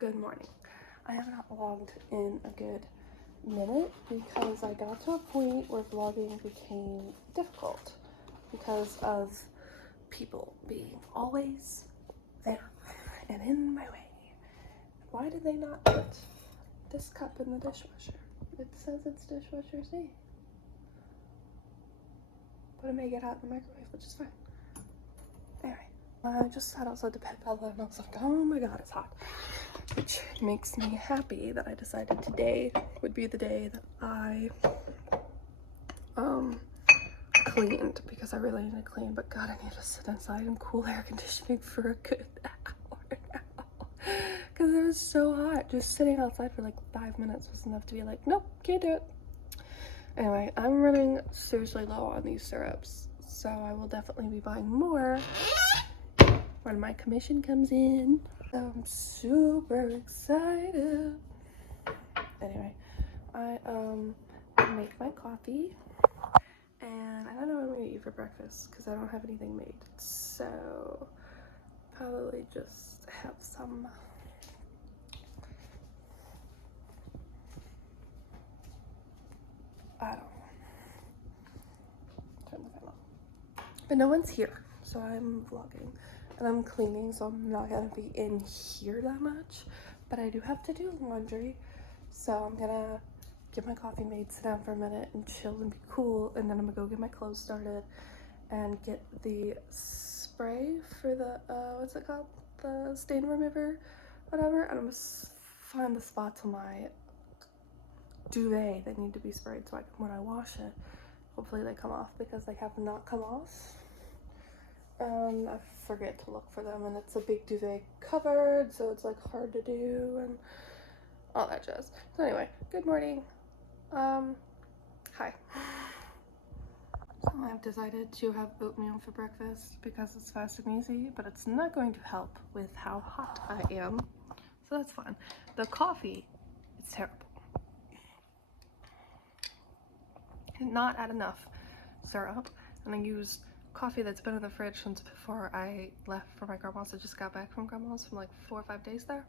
Good morning. I have not logged in a good minute because I got to a point where vlogging became difficult because of people being always there and in my way. Why did they not put this cup in the dishwasher? It says it's dishwasher safe. But it may get hot in the microwave, which is fine. Anyway, I just sat outside the pet Bella and I was like, oh my god, it's hot. Which makes me happy that I decided today would be the day that I cleaned, because I really need to clean, but god, I need to sit inside in cool air conditioning for a good hour now because it was so hot. Just sitting outside for like 5 minutes was enough to be like, nope, can't do it. Anyway, I'm running seriously low on these syrups, so I will definitely be buying more when my commission comes in. I'm super excited. Anyway, I make my coffee, and I don't know what I'm gonna eat for breakfast because I don't have anything made. So probably just have some I don't know. Turn the fan on. But no one's here, so I'm vlogging. And I'm cleaning, so I'm not gonna be in here that much. But I do have to do laundry, so I'm gonna get my coffee made, sit down for a minute, and chill and be cool. And then I'm gonna go get my clothes started and get the spray for the, what's it called? The stain remover, whatever. And I'm gonna find the spots on my duvet that need to be sprayed so when I wash it, hopefully they come off, because they have not come off. I forget to look for them, and it's a big duvet covered, so it's like hard to do and all that jazz. So anyway, good morning. Hi. So I've decided to have oatmeal for breakfast because it's fast and easy, but it's not going to help with how hot I am, so that's fine. The coffee is terrible. Did not add enough syrup, and I used coffee that's been in the fridge since before I left for my grandma's. I just got back from grandma's from like 4 or 5 days there,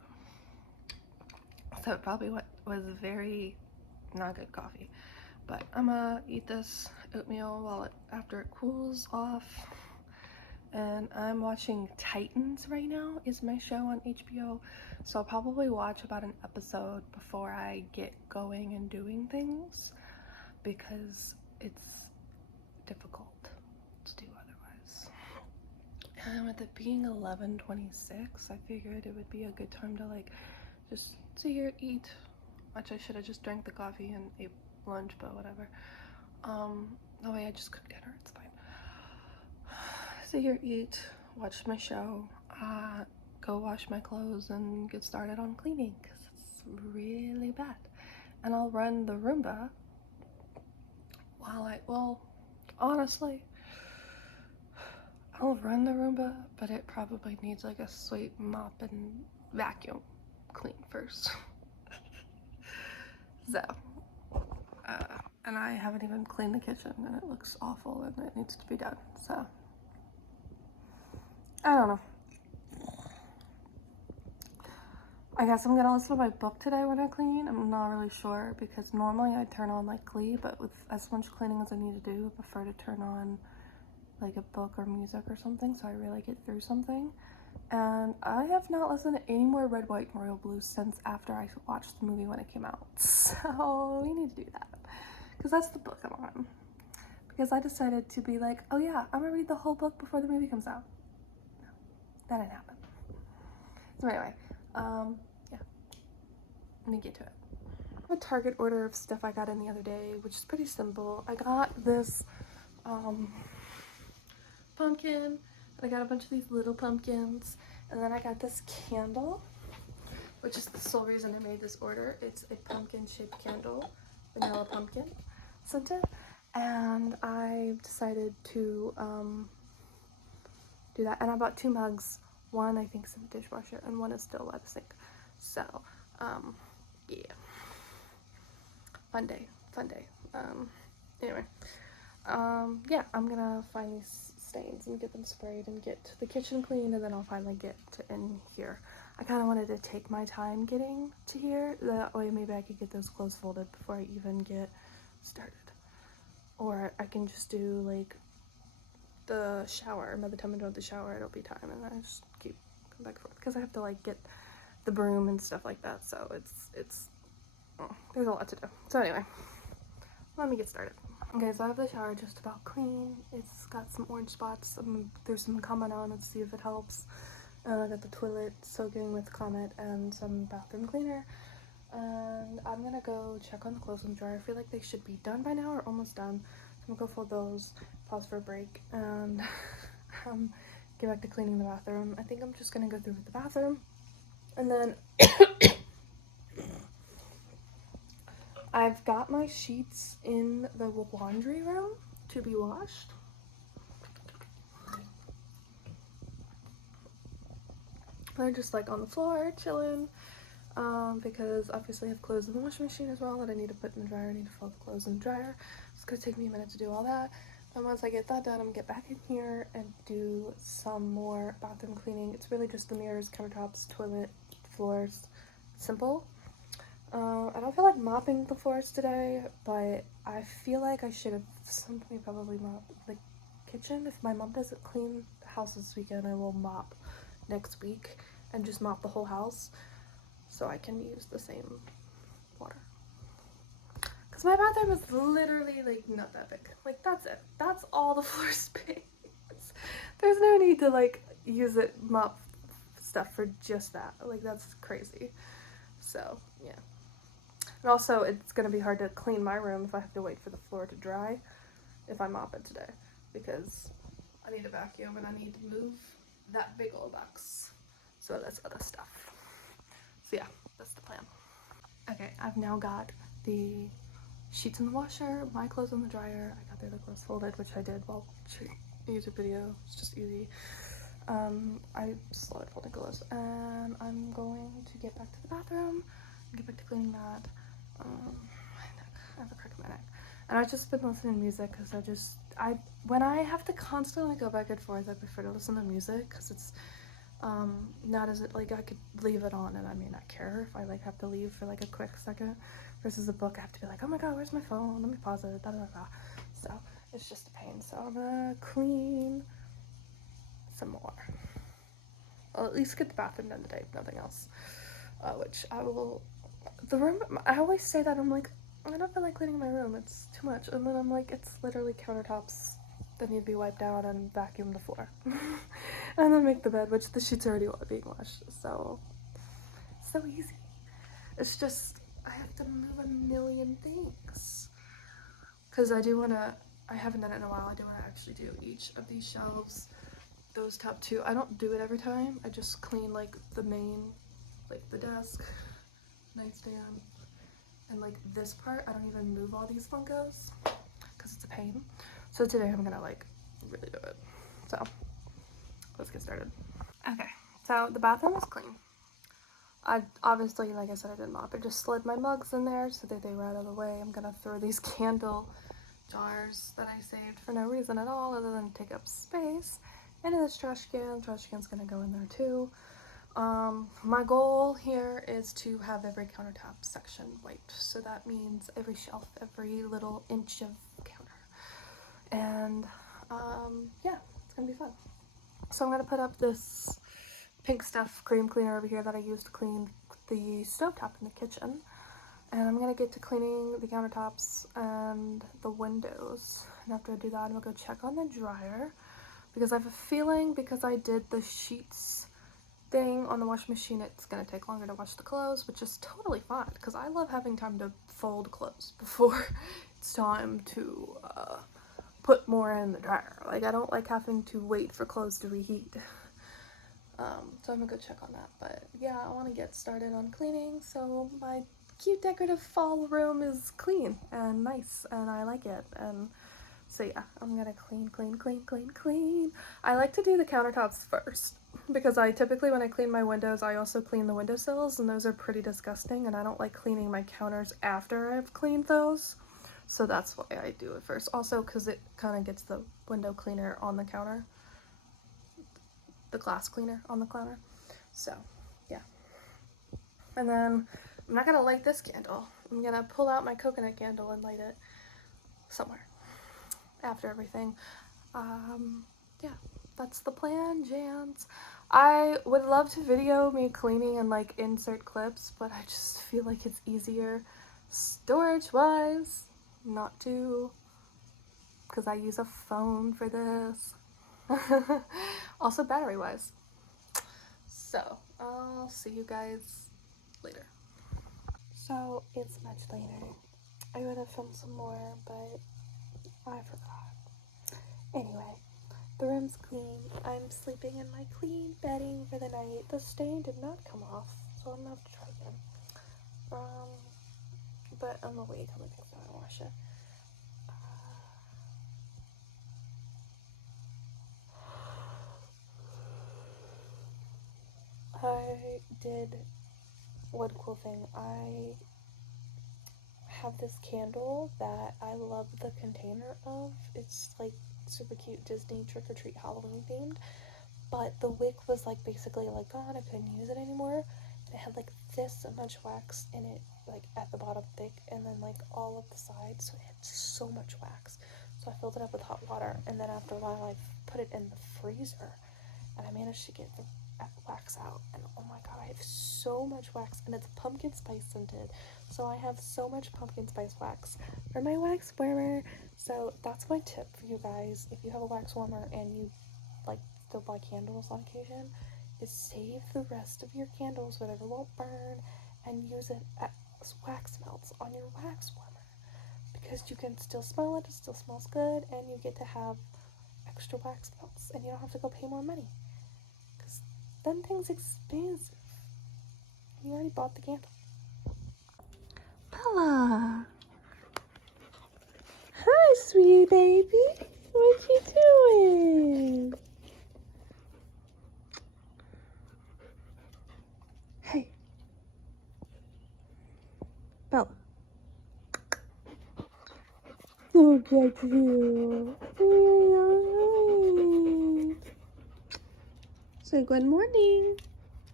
so it probably was very not good coffee. But I'm gonna eat this oatmeal while after it cools off. And I'm watching Titans right now, is my show on HBO, so I'll probably watch about an episode before I get going and doing things, because it's difficult to do otherwise. And with it being 11:26, I figured it would be a good time to like just sit here, eat, which I should have just drank the coffee and ate lunch, but whatever. That way I just cooked dinner, it's fine. Sit here, eat, watch my show, go wash my clothes and get started on cleaning because it's really bad. And I'll run the Roomba while honestly, I'll run the Roomba, but it probably needs like a sweep, mop, and vacuum clean first. So, and I haven't even cleaned the kitchen, and it looks awful, and it needs to be done, so. I don't know. I guess I'm gonna listen to my book today when I clean. I'm not really sure, because normally I turn on like Glee, but with as much cleaning as I need to do, I prefer to turn on like a book or music or something so I really get through something. And I have not listened to any more Red, White, and Royal Blue since after I watched the movie when it came out. So we need to do that, because that's the book I'm on. Because I decided to be like, oh yeah, I'm gonna read the whole book before the movie comes out. No, that didn't happen. So anyway, yeah, let me get to it. I have a Target order of stuff I got in the other day, which is pretty simple. I got this pumpkin, I got a bunch of these little pumpkins, and then I got this candle, which is the sole reason I made this order. It's a pumpkin shaped candle, vanilla pumpkin scented, and I decided to do that. And I bought 2 mugs. One I think is in the dishwasher, and one is still by the sink. So yeah, fun day. Anyway, yeah, I'm gonna find these stains and get them sprayed and get the kitchen clean, and then I'll finally get to in here. I kind of wanted to take my time getting to here. That way maybe I could get those clothes folded before I even get started. Or I can just do like the shower. By the time I'm done with the shower, it'll be time, and I just keep going back and forth because I have to like get the broom and stuff like that. So there's a lot to do. So anyway, let me get started. Okay, so I have the shower just about clean. It's got some orange spots. There's some Comet on. Let's see if it helps. I got the toilet soaking with Comet and some bathroom cleaner. And I'm gonna go check on the clothes in the dryer. I feel like they should be done by now or almost done. So I'm gonna go fold those, pause for a break, and get back to cleaning the bathroom. I think I'm just gonna go through with the bathroom. And then I've got my sheets in the laundry room to be washed. They're just like on the floor chilling, because obviously I have clothes in the washing machine as well that I need to put in the dryer. I need to fold the clothes in the dryer. It's gonna take me a minute to do all that. And once I get that done, I'm gonna get back in here and do some more bathroom cleaning. It's really just the mirrors, countertops, toilet, floors. Simple. I don't feel like mopping the floors today, but I feel like I should have some point probably mop the kitchen. If my mom doesn't clean the house this weekend, I will mop next week and just mop the whole house so I can use the same water. Because my bathroom is literally like not that big. Like that's it. That's all the floor space. There's no need to like use it, mop stuff for just that. Like that's crazy. So yeah. And also it's gonna be hard to clean my room if I have to wait for the floor to dry if I mop it today, because I need a vacuum and I need to move that big old box. So that's other stuff. So yeah, that's the plan. Okay, I've now got the sheets in the washer, my clothes in the dryer. I got the other clothes folded, which I did while watching a YouTube video. It's just easy. I started folding clothes, and I'm going to get back to the bathroom and get back to cleaning that. My neck. I have a crack in my neck. And I've just been listening to music because when I have to constantly go back and forth, I prefer to listen to music because it's not as like I could leave it on and I may not care if I like have to leave for like a quick second, versus a book I have to be like, oh my god, where's my phone? Let me pause it. Da, da, da. So it's just a pain. So I'm gonna clean some more. I'll at least get the bathroom done today, if nothing else. Which I will. The room. I always say that I'm like, I don't feel like cleaning my room. It's too much. And then I'm like, it's literally countertops that need to be wiped out and vacuum the floor. And then make the bed, which the sheets are already being washed. So easy. It's just, I have to move a million things. Because I haven't done it in a while. I do want to actually do each of these shelves. Those top two. I don't do it every time. I just clean like the main, like the desk, nightstand, and like this part. I don't even move all these Funkos because it's a pain. So today I'm gonna like really do it. So let's get started. Okay, so the bathroom is clean. I obviously, like I said, I didn't mop. I just slid my mugs in there so that they were out of the way. I'm gonna throw these candle jars that I saved for no reason at all other than to take up space into this trash can. The trash can's gonna go in there too. My goal here is to have every countertop section wiped. So that means every shelf, every little inch of counter. And yeah, it's gonna be fun. So I'm gonna put up this pink stuff cream cleaner over here that I used to clean the stovetop in the kitchen. And I'm gonna get to cleaning the countertops and the windows. And after I do that, I'm gonna go check on the dryer, because I have a feeling, because I did the sheets thing on the washing machine, it's gonna take longer to wash the clothes, which is totally fine because I love having time to fold clothes before it's time to put more in the dryer. Like, I don't like having to wait for clothes to reheat. So I'm gonna go check on that. But yeah, I want to get started on cleaning so my cute decorative fall room is clean and nice and I like it. And so yeah, I'm gonna clean. I like to do the countertops first because I typically, when I clean my windows, I also clean the windowsills, and those are pretty disgusting, and I don't like cleaning my counters after I've cleaned those. So that's why I do it first. Also because it kind of gets the window cleaner on the counter, the glass cleaner on the counter. So yeah, And then I'm not gonna light this candle. I'm gonna pull out my coconut candle and light it somewhere after everything. Yeah, that's the plan, Jans. I would love to video me cleaning and like insert clips, but I just feel like it's easier storage wise not to, because I use a phone for this. Also battery wise. So I'll see you guys later. So it's much later. I would have filmed some more, but I forgot. Anyway, the room's clean. I'm sleeping in my clean bedding for the night. The stain did not come off, so I'm gonna have to try again. But I'm gonna wait till it takes out and wash it. I did one cool thing. I have this candle that I love the container of. It's like super cute Disney trick-or-treat Halloween themed, but the wick was like basically like gone. I couldn't use it anymore. It had like this much wax in it, like at the bottom thick, and then like all of the sides, so it had so much wax. So I filled it up with hot water, and then after a while I put it in the freezer, and I managed to get the wax out, and oh my god, I have so much wax, and it's pumpkin spice scented, so I have so much pumpkin spice wax for my wax warmer. So that's my tip for you guys. If you have a wax warmer and you like still buy candles on occasion, is save the rest of your candles, whatever won't burn, and use it as wax melts on your wax warmer, because you can still smell it still smells good, and you get to have extra wax melts, and you don't have to go pay more money. Them things expensive. You already bought the candle. Bella! Hi, sweetie baby. What you doing? Hey. Bella. Look at you. Say good morning.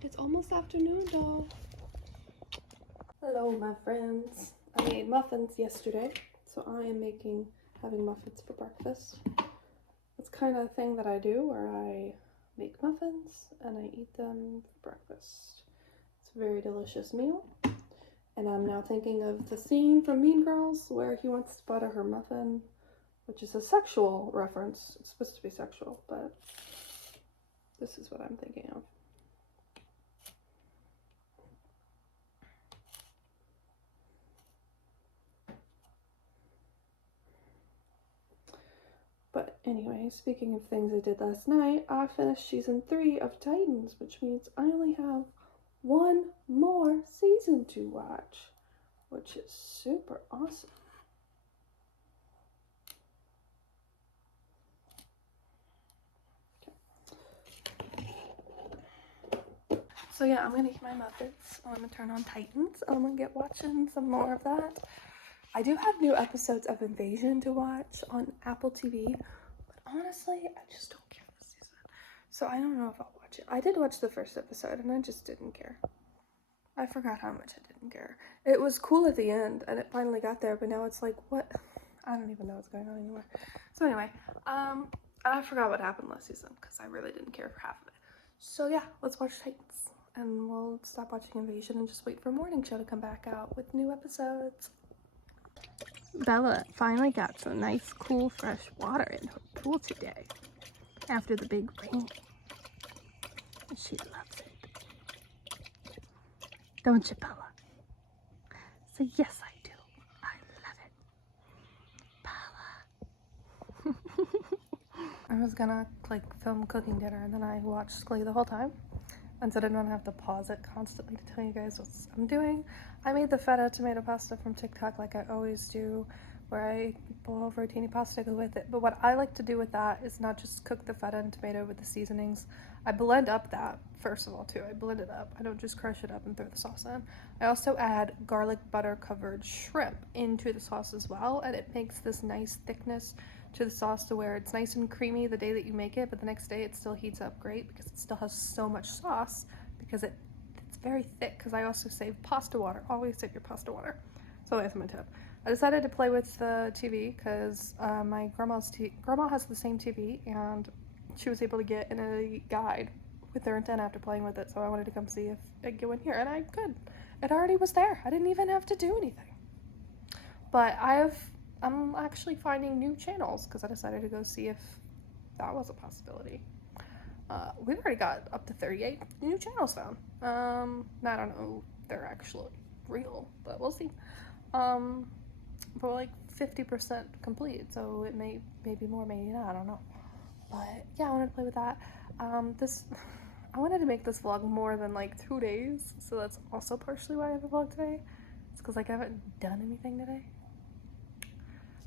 It's almost afternoon, doll. Hello, my friends. I made muffins yesterday, so I am having muffins for breakfast. It's kind of a thing that I do where I make muffins and I eat them for breakfast. It's a very delicious meal. And I'm now thinking of the scene from Mean Girls where he wants to butter her muffin, which is a sexual reference. It's supposed to be sexual, but this is what I'm thinking of. But anyway, speaking of things I did last night, I finished season 3 of Titans, which means I only have one more season to watch, which is super awesome. So yeah, I'm gonna eat my muffins. I'm gonna turn on Titans. I'm gonna get watching some more of that. I do have new episodes of Invasion to watch on Apple TV, but honestly, I just don't care this season. So I don't know if I'll watch it. I did watch the first episode and I just didn't care. I forgot how much I didn't care. It was cool at the end and it finally got there, but now it's like, what? I don't even know what's going on anymore. So anyway, I forgot what happened last season because I really didn't care for half of it. So yeah, let's watch Titans and we'll stop watching Invasion and just wait for Morning Show to come back out with new episodes. Bella finally got some nice, cool, fresh water in her pool today after the big rain. And she loves it. Don't you, Bella? So yes, I do. I love it. Bella. I was gonna film cooking dinner and then I watched Glee the whole time. And so I didn't want to have to pause it constantly to tell you guys what I'm doing. I made the feta tomato pasta from TikTok like I always do, where I boil over rotini pasta, go with it. But what I like to do with that is not just cook the feta and tomato with the seasonings. I blend up that, first of all, too. I blend it up. I don't just crush it up and throw the sauce in. I also add garlic butter covered shrimp into the sauce as well, and it makes this nice thickness to the sauce to where it's nice and creamy the day that you make it, but the next day it still heats up great because it still has so much sauce because it's very thick because I also save pasta water. Always save your pasta water. So that's my tip. I decided to play with the TV because my grandma has the same TV, and she was able to get in a guide with their antenna after playing with it. So I wanted to come see if I could go in here, and I could. It already was there. I didn't even have to do anything. But I'm actually finding new channels because I decided to go see if that was a possibility. We've already got up to 38 new channels found. I don't know if they're actually real, but we'll see. We're like 50% complete, so it may be more, maybe not, I don't know. But yeah, I wanted to play with that. I wanted to make this vlog more than like 2 days, so that's also partially why I have a vlog today. It's because like I haven't done anything today.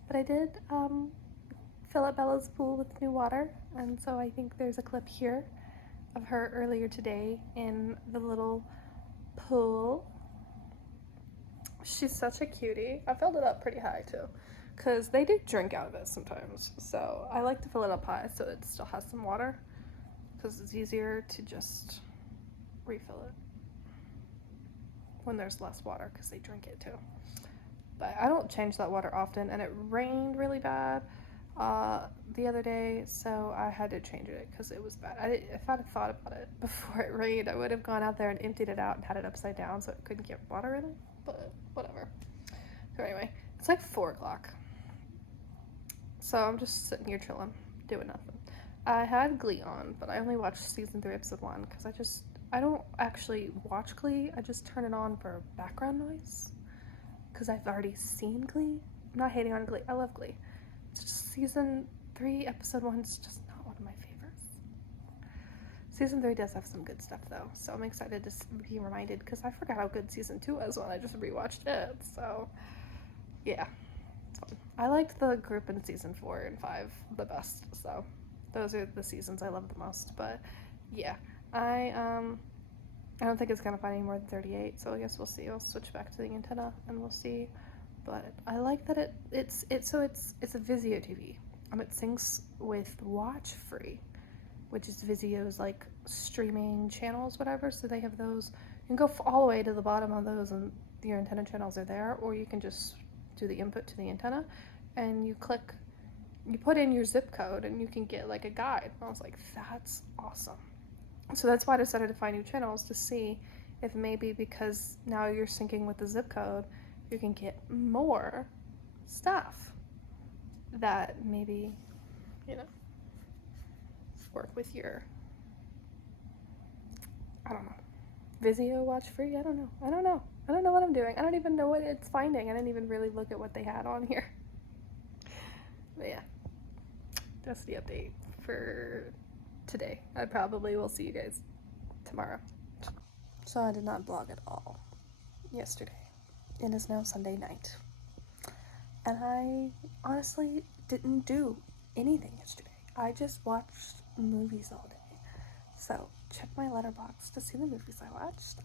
But I did fill up Bella's pool with new water, and so I think there's a clip here of her earlier today in the little pool. She's such a cutie. I filled it up pretty high too, because they do drink out of it sometimes, so I like to fill it up high so it still has some water, because it's easier to just refill it when there's less water, because they drink it too. But I don't change that water often, and it rained really bad the other day, so I had to change it because it was bad. If I'd have thought about it before it rained, I would have gone out there and emptied it out and had it upside down so it couldn't get water in it, but whatever. So anyway, it's like 4 o'clock, so I'm just sitting here chilling, doing nothing. I had Glee on, but I only watched season 3, episode 1, because I don't actually watch Glee. I just turn it on for background noise, because I've already seen Glee. I'm not hating on Glee. I love Glee. It's just season 3, episode 1 is just not one of my favorites. Season 3 does have some good stuff though, so I'm excited to be reminded, because I forgot how good season 2 was when I just rewatched it. So yeah, it's fun. I liked the group in season 4 and 5 the best, so those are the seasons I love the most. But yeah, I don't think it's gonna find any more than 38, so I guess we'll see. I'll switch back to the antenna and we'll see. But I like that it's a Vizio TV. It syncs with Watch Free, which is Vizio's like streaming channels, whatever. So they have those. You can go all the way to the bottom of those, and your antenna channels are there, or you can just do the input to the antenna, and you put in your zip code, and you can get like a guide. And I was like, that's awesome. So that's why I decided to find new channels, to see if maybe because now you're syncing with the zip code, you can get more stuff that maybe, work with your, I don't know, Vizio Watch Free? I don't know what I'm doing. I don't even know what it's finding. I didn't even really look at what they had on here. But yeah, that's the update for today. I probably will see you guys tomorrow. So I did not vlog at all yesterday. It is now Sunday night, and I honestly didn't do anything yesterday. I just watched movies all day. So check my letterbox to see the movies I watched.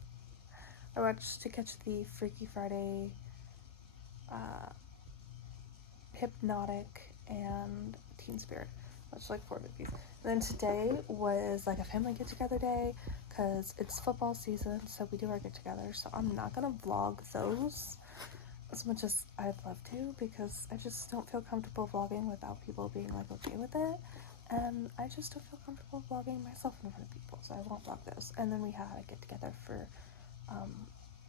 I watched To Catch the Freaky Friday, Hypnotic, and Teen Spirit. Watched like 4 movies. And then today was like a family get-together day, because it's football season, so we do our get-together. So I'm not gonna vlog those as much as I'd love to, because I just don't feel comfortable vlogging without people being like okay with it, and I just don't feel comfortable vlogging myself in front of people, so I won't vlog those. And then we had a get-together for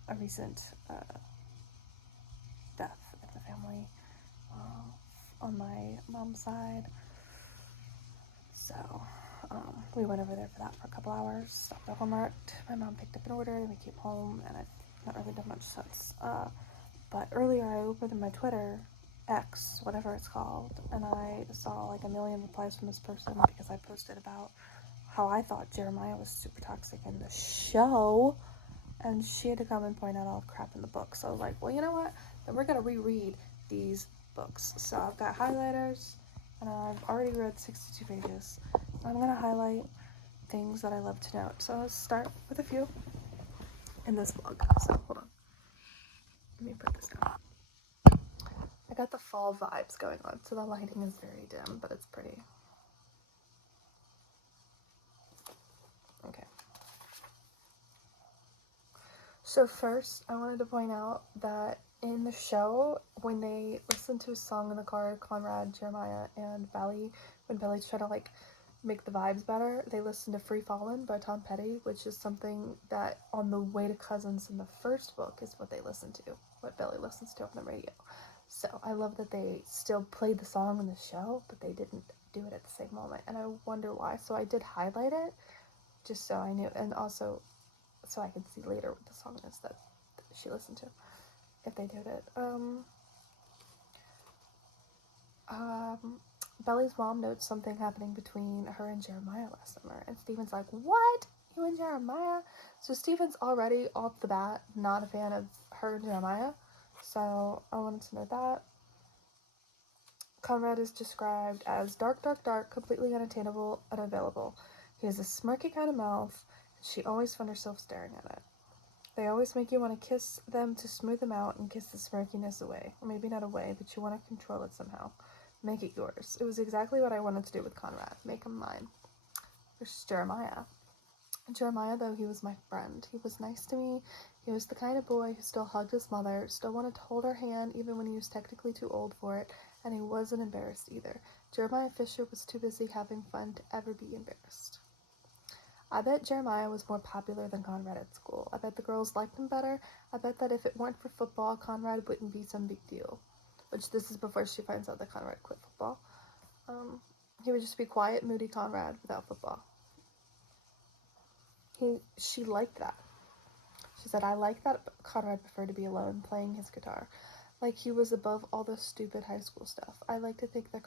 a recent death in the family on my mom's side. So we went over there for that for a couple hours, stopped at Walmart, my mom picked up an order, then we came home, and I've not really done much since. But earlier I opened my Twitter, X, whatever it's called, and I saw like a million replies from this person because I posted about how I thought Jeremiah was super toxic in the show, and she had to come and point out all the crap in the book. So I was like, well, you know what, then we're gonna reread these books. So I've got highlighters, and I've already read 62 pages. I'm gonna highlight things that I love to note. So let's start with a few in this vlog. So hold on, let me put this down. I got the fall vibes going on, so the lighting is very dim, but it's pretty. Okay. So first, I wanted to point out that in the show, when they listen to a song in the car, Conrad, Jeremiah, and Belly, when Belly's trying to like make the vibes better, they listen to Free Fallin' by Tom Petty, which is something that on the way to Cousins in the first book is what they listen to, what Belly listens to on the radio. So I love that they still played the song in the show, but they didn't do it at the same moment, and I wonder why. So I did highlight it just so I knew, and also so I could see later what the song is that she listened to, if they did it. Belly's mom notes something happening between her and Jeremiah last summer, and Steven's like, what? You and Jeremiah? So Steven's already off the bat not a fan of her and Jeremiah, so I wanted to note that. Conrad is described as dark, dark, dark, completely unattainable, unavailable. He has a smirky kind of mouth, and she always found herself staring at it. They always make you want to kiss them to smooth them out and kiss the smirkiness away. Or maybe not away, but you want to control it somehow. Make it yours. It was exactly what I wanted to do with Conrad. Make him mine. There's Jeremiah. Jeremiah, though, he was my friend. He was nice to me. He was the kind of boy who still hugged his mother, still wanted to hold her hand even when he was technically too old for it, and he wasn't embarrassed either. Jeremiah Fisher was too busy having fun to ever be embarrassed. I bet Jeremiah was more popular than Conrad at school. I bet the girls liked him better. I bet that if it weren't for football, Conrad wouldn't be some big deal. Which this is before she finds out that Conrad quit football. He would just be quiet, moody Conrad without football. She liked that. She said, I like that Conrad preferred to be alone, playing his guitar. Like he was above all the stupid high school stuff. I like to think if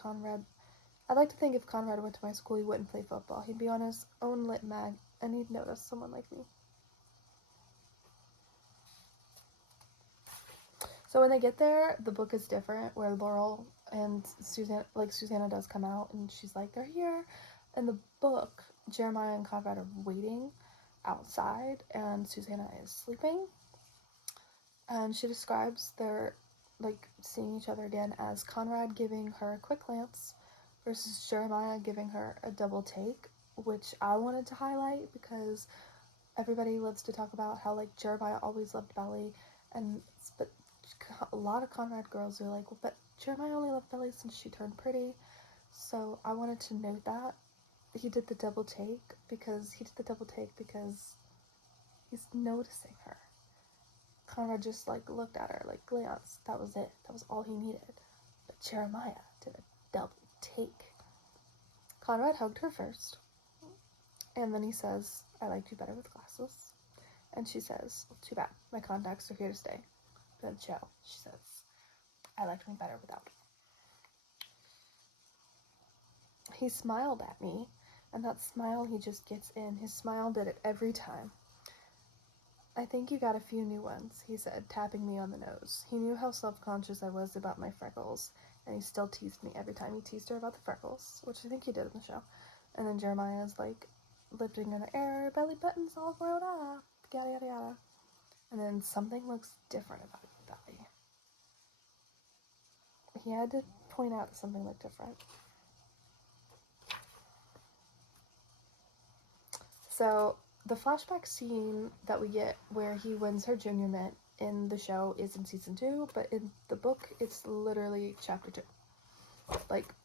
Conrad went to my school, he wouldn't play football. He'd be on his own lit mag, and he'd notice someone like me. So when they get there, the book is different, where Laurel and Susanna does come out, and she's like, they're here. In the book, Jeremiah and Conrad are waiting outside, and Susanna is sleeping. And she describes their, seeing each other again as Conrad giving her a quick glance versus Jeremiah giving her a double take, which I wanted to highlight because everybody loves to talk about how, Jeremiah always loved Belly, but a lot of Conrad girls are like, well, but Jeremiah only loved Belly since she turned pretty. So I wanted to note that he did the double take because he's noticing her. Conrad just looked at her, glanced. That was it. That was all he needed. But Jeremiah did a double take. Conrad hugged her first, and then he says, I liked you better with glasses. And she says, well, too bad. My contacts are here to stay. Good show. She says, I liked me better without. He smiled at me, and that smile he just gets in. His smile did it every time. I think you got a few new ones, he said, tapping me on the nose. He knew how self-conscious I was about my freckles, and he still teased me every time he teased her about the freckles, which I think he did in the show. And then Jeremiah's lifting in the air, belly buttons all grown up, yada yada yada. And then something looks different about Belly. He had to point out that something looked different. So the flashback scene that we get where he wins her junior mint in the show is in season 2, but in the book it's literally chapter 2.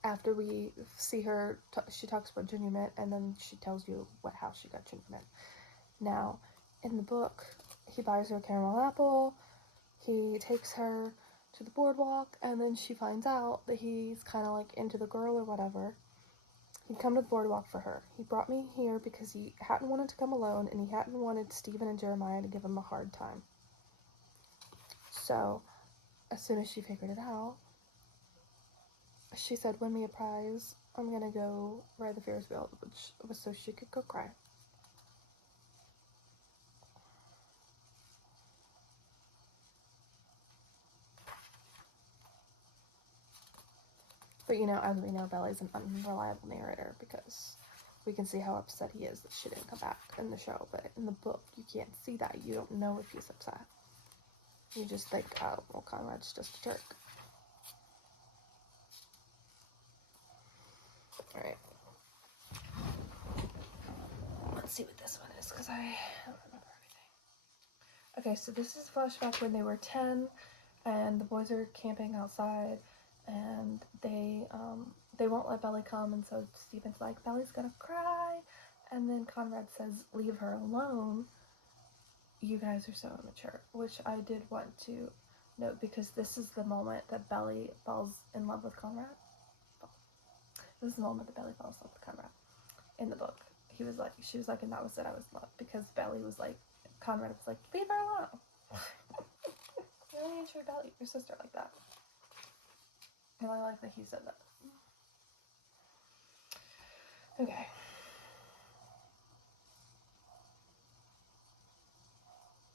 After we see her, she talks about junior mint, and then she tells you how she got junior mint. Now, in the book, he buys her a caramel apple, he takes her to the boardwalk, and then she finds out that he's kind of into the girl or whatever. He'd come to the boardwalk for her. He brought me here because he hadn't wanted to come alone, and he hadn't wanted Stephen and Jeremiah to give him a hard time. So, as soon as she figured it out, she said, win me a prize, I'm gonna go ride the Ferris wheel, which was so she could go cry. But as we know, Belly's an unreliable narrator because we can see how upset he is that she didn't come back in the show. But in the book, you can't see that. You don't know if he's upset. You just think, oh, well, Conrad's just a jerk. Alright. Let's see what this one is, because I don't remember Okay, so this is a flashback when they were 10 and the boys are camping outside and they won't let Belly come, and so Steven's like, Belly's gonna cry, and then Conrad says, leave her alone. You guys are so immature, which I did want to note because this is the moment that Belly falls in love with Conrad. This is the moment that Belly falls in love with Conrad in the book. She was like, and that was it, I was in love, because Belly was like, Conrad was like, leave her alone. You really ain't treat Belly, your sister, like that. And I like that he said that. Okay.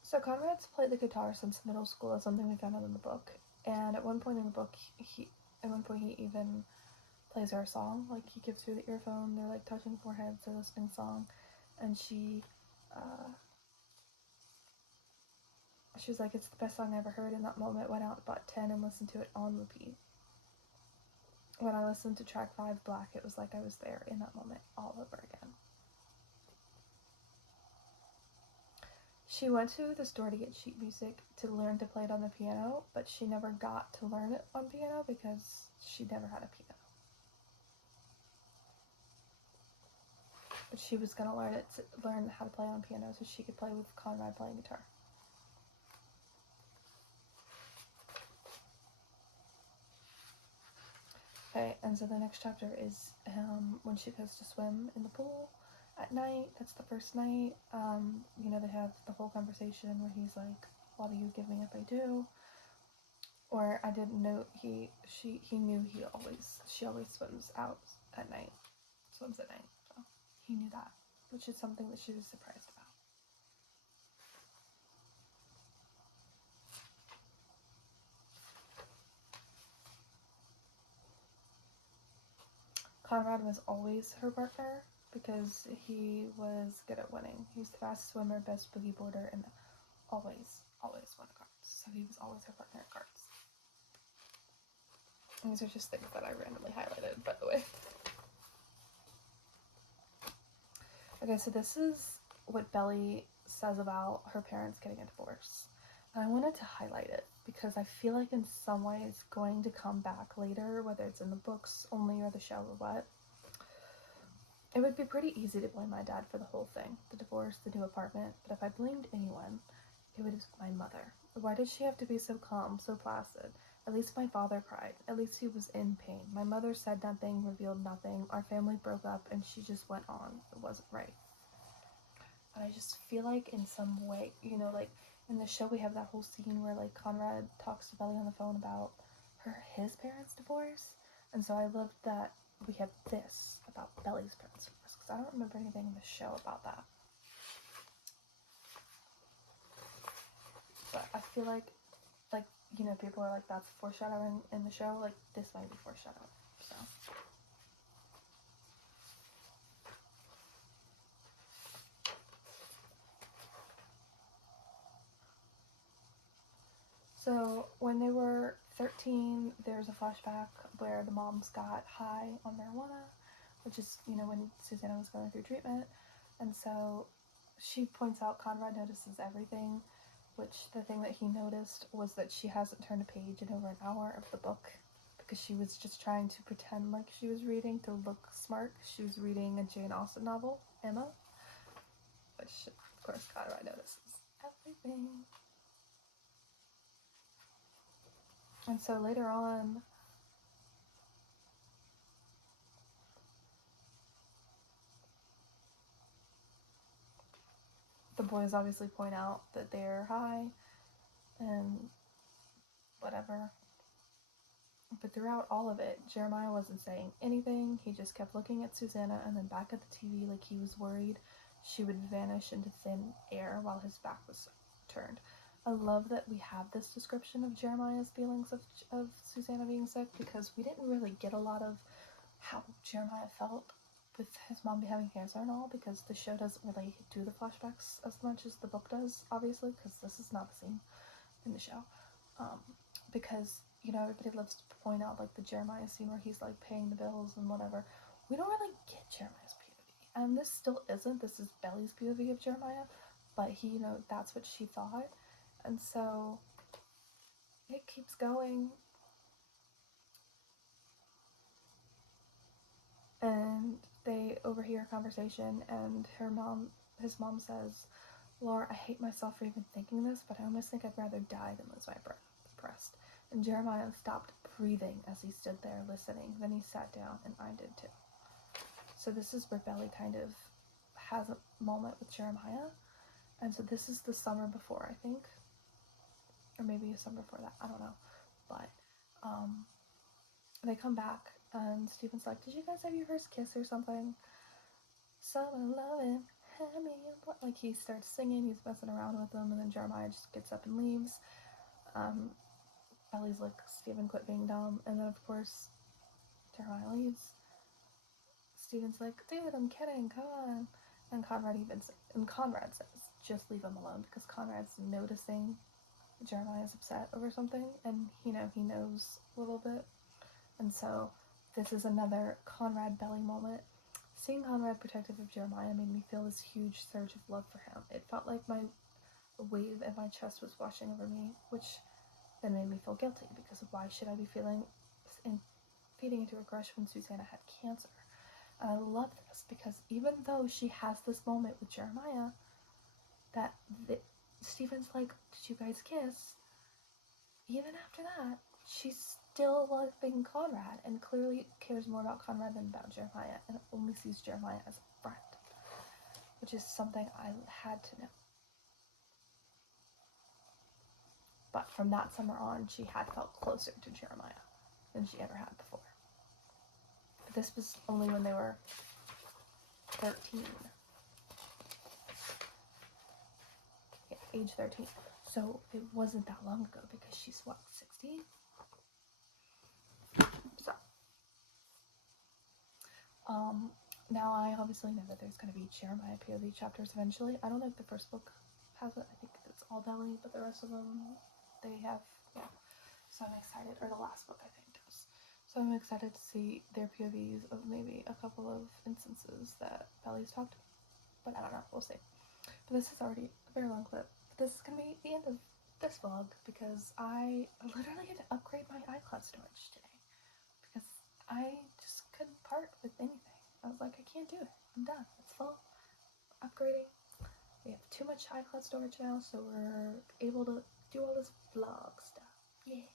So Conrad's played the guitar since middle school. Is something we found out in the book. And at one point in the book, he even plays her a song. Like, he gives her the earphone. They're like touching foreheads. They're listening song, and she was like, "It's the best song I ever heard." In that moment, went out, bought 10, and listened to it on repeat. When I listened to track 5, Black, it was like I was there in that moment all over again. She went to the store to get sheet music to learn to play it on the piano, but she never got to learn it on piano because she never had a piano. But she was going to learn how to play on piano so she could play with Conrad playing guitar. Okay, and so the next chapter is when she goes to swim in the pool at night. That's the first night. They have the whole conversation where he's like, "Why do you give me if I do?" Or I didn't know he knew she always swims out at night, swims at night. So he knew that, which is something that she was surprised about. Conrad was always her partner because he was good at winning. He's the fastest swimmer, best boogie boarder, and always won cards. So he was always her partner at cards. And these are just things that I randomly highlighted, by the way. Okay, so this is what Belly says about her parents getting a divorce. And I wanted to highlight it because I feel like in some way it's going to come back later, whether it's in the books only or the show or what. It would be pretty easy to blame my dad for the whole thing, the divorce, the new apartment, but if I blamed anyone, it would be my mother. Why did she have to be so calm, so placid? At least my father cried. At least he was in pain. My mother said nothing, revealed nothing. Our family broke up and she just went on. It wasn't right. And I just feel like in some way, like in the show we have that whole scene where like Conrad talks to Belly on the phone about his parents' divorce. And so I love that we have this about Belly's parents' divorce because I don't remember anything in the show about that. But I feel like people are like, that's foreshadowing in the show. Like, this might be foreshadowing. So when they were 13, there's a flashback where the moms got high on marijuana, which is, when Susanna was going through treatment. And so she points out Conrad notices everything, which the thing that he noticed was that she hasn't turned a page in over an hour of the book because she was just trying to pretend like she was reading to look smart. She was reading a Jane Austen novel, Emma, which, of course, Conrad notices everything. And so later on, the boys obviously point out that they're high and whatever. But throughout all of it, Jeremiah wasn't saying anything. He just kept looking at Susanna and then back at the TV like he was worried she would vanish into thin air while his back was turned. I love that we have this description of Jeremiah's feelings of Susanna being sick because we didn't really get a lot of how Jeremiah felt with his mom having cancer and all because the show doesn't really do the flashbacks as much as the book does, obviously, because this is not a scene in the show. Because, everybody loves to point out, like, the Jeremiah scene where he's, like, paying the bills and whatever. We don't really get Jeremiah's POV. And this still isn't. This is Belly's POV of Jeremiah. But he, that's what she thought. And so it keeps going. And they overhear a conversation, and his mom says, Laura, I hate myself for even thinking this, but I almost think I'd rather die than lose my breast. And Jeremiah stopped breathing as he stood there listening. Then he sat down, and I did too. So this is where Belly kind of has a moment with Jeremiah. And so this is the summer before, I think. Or maybe a summer before that, I don't know. But they come back, and Stephen's like, did you guys have your first kiss or something? Summer loving, like he starts singing, he's messing around with them, and then Jeremiah just gets up and leaves. Belly's like, Stephen, quit being dumb. And then of course Jeremiah leaves. Stephen's like, dude, I'm kidding, come on. And Conrad says, just leave him alone, because Conrad's noticing Jeremiah's upset over something, and he knows a little bit. And so this is another Conrad Belly moment. Seeing Conrad protective of Jeremiah made me feel this huge surge of love for him. It felt like my wave in my chest was washing over me, which then made me feel guilty, because why should I be feeding into a crush when Susanna had cancer? And I love this, because even though she has this moment with Jeremiah, that Stephen's like, did you guys kiss? Even after that, she's still loving Conrad, and clearly cares more about Conrad than about Jeremiah, and only sees Jeremiah as a friend, which is something I had to know. But from that summer on, she had felt closer to Jeremiah than she ever had before. But this was only when they were 13. Yeah, age 13. So it wasn't that long ago, because she's what, 60? So, now I obviously know that there's going to be Jeremiah POV chapters eventually. I don't know if the first book has it. I think it's all Belly, but the rest of them, they have, yeah. So I'm excited, or the last book I think does. So I'm excited to see their POVs of maybe a couple of instances that Belly's talked about. But I don't know, we'll see. But this is already a very long clip. This is going to be the end of this vlog, because I literally had to upgrade my iCloud storage today, because I just couldn't part with anything. I was like, I can't do it. I'm done. It's full. Upgrading. We have too much iCloud storage now, so we're able to do all this vlog stuff. Yeah.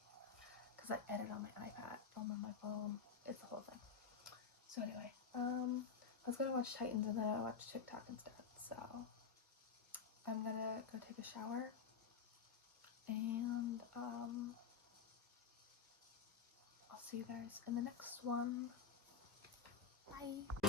Because I edit on my iPad, film on my phone. It's a whole thing. So anyway, I was gonna watch Titans, and then I watched TikTok instead. So I'm gonna go take a shower, and I'll see you guys in the next one. Bye.